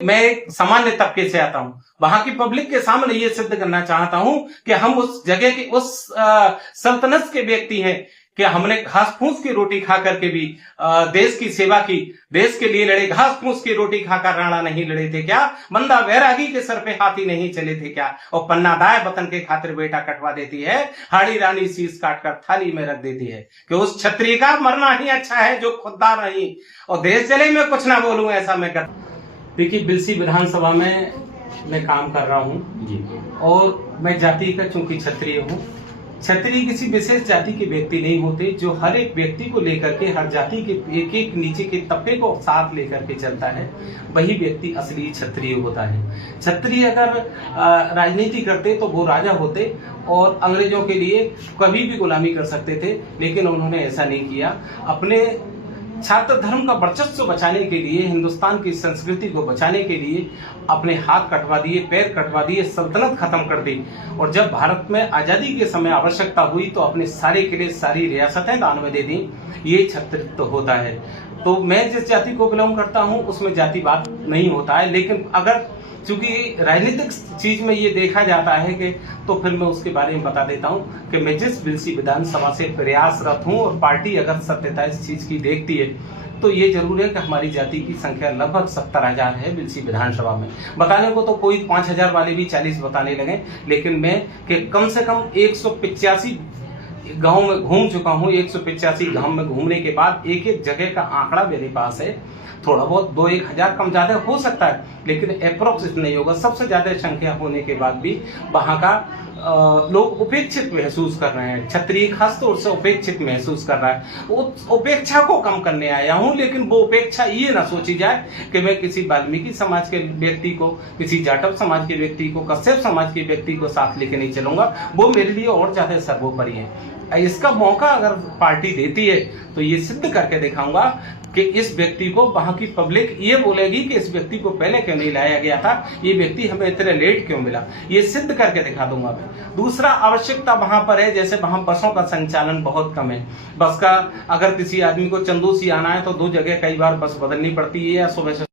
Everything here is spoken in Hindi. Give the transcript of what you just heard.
मैं एक सामान्य तबके से आता हूँ। वहां की पब्लिक के सामने ये सिद्ध करना चाहता हूँ कि हम उस जगह के उस सल्तनत के व्यक्ति हैं कि हमने घास फूस की रोटी खा करके भी देश की सेवा की, देश के लिए लड़े। घास फूस की रोटी खाकर राणा नहीं लड़े थे क्या? बंदा बैरागी के सर पे हाथी नहीं चले थे क्या? और पन्ना दाए वतन के खातिर बेटा कटवा देती है, हाड़ी रानी शीश काट कर थाली में रख देती है कि उस क्षत्रिय का मरना ही अच्छा है जो खुददार नहीं। और देश चले मैं कुछ ना बोलूं, ऐसा मैं कर। देखिए, बिलसी विधानसभा में मैं काम कर रहा हूँ जी, और मैं जाति का चूंकि क्षत्रिय हूँ। क्षत्रिय किसी विशेष जाति के व्यक्ति नहीं होते, जो हर एक व्यक्ति को लेकर के, हर जाति के एक एक नीचे के तबके को साथ लेकर के चलता है, वही व्यक्ति असली क्षत्रिय होता है। क्षत्रिय अगर राजनीति करते तो वो राजा होते और अंग्रेजों के लिए कभी भी गुलामी कर सकते थे, लेकिन उन्होंने ऐसा नहीं किया। अपने छात्र धर्म का वर्चस्व बचाने के लिए, हिंदुस्तान की संस्कृति को बचाने के लिए अपने हाथ कटवा दिए, पैर कटवा दिए, सल्तनत खत्म कर दी। और जब भारत में आजादी के समय आवश्यकता हुई तो अपने सारे किले, सारी रियासतें दान में दे दी। ये क्षत्रित्व होता है। तो मैं जिस जाति को बिलोंग करता हूँ उसमें जातिवाद नहीं होता है, लेकिन अगर चूंकि राजनीतिक चीज में ये देखा जाता है कि, तो फिर मैं उसके बारे में बता देता हूँ कि मैं जिस बिलसी विधानसभा से प्रयासरत हूँ, और पार्टी अगर सत्यता इस चीज की देखती है तो ये जरूर है कि हमारी जाति की संख्या लगभग 70,000 है बिलसी विधानसभा में। बताने को तो कोई 5,000 वाले भी 40 बताने लगे, लेकिन मैं कि कम से कम 185 गांव में घूम चुका हूँ। 185 गांव में घूमने के बाद एक एक जगह का आंकड़ा मेरे पास है। थोड़ा बहुत 2-1 हजार कम ज्यादा हो सकता है, लेकिन अप्रोक्स इतना नहीं होगा। सबसे ज्यादा संख्या होने के बाद भी वहां का लोग उपेक्षित महसूस कर रहे हैं। क्षत्रिय खास तौर से उपेक्षित महसूस कर रहा है। उस उपेक्षा को कम करने आया हूं, लेकिन वो उपेक्षा ये ना सोची जाए कि मैं किसी वाल्मीकि समाज के व्यक्ति को, किसी जाटव समाज के व्यक्ति को, कश्यप समाज के व्यक्ति को साथ लेके नहीं चलूंगा। वो मेरे लिए और ज्यादा सर्वोपरि है। इसका मौका अगर पार्टी देती है तो ये सिद्ध करके दिखाऊंगा कि इस व्यक्ति को वहां की पब्लिक ये बोलेगी कि इस व्यक्ति को पहले क्यों नहीं लाया गया था, ये व्यक्ति हमें इतने लेट क्यों मिला, ये सिद्ध करके दिखा दूंगा मैं। दूसरा, आवश्यकता वहां पर है, जैसे वहां बसों का संचालन बहुत कम है। बस का अगर किसी आदमी को चंदू सी आना है तो 2 जगह कई बार बस बदलनी पड़ती है, या सुबह से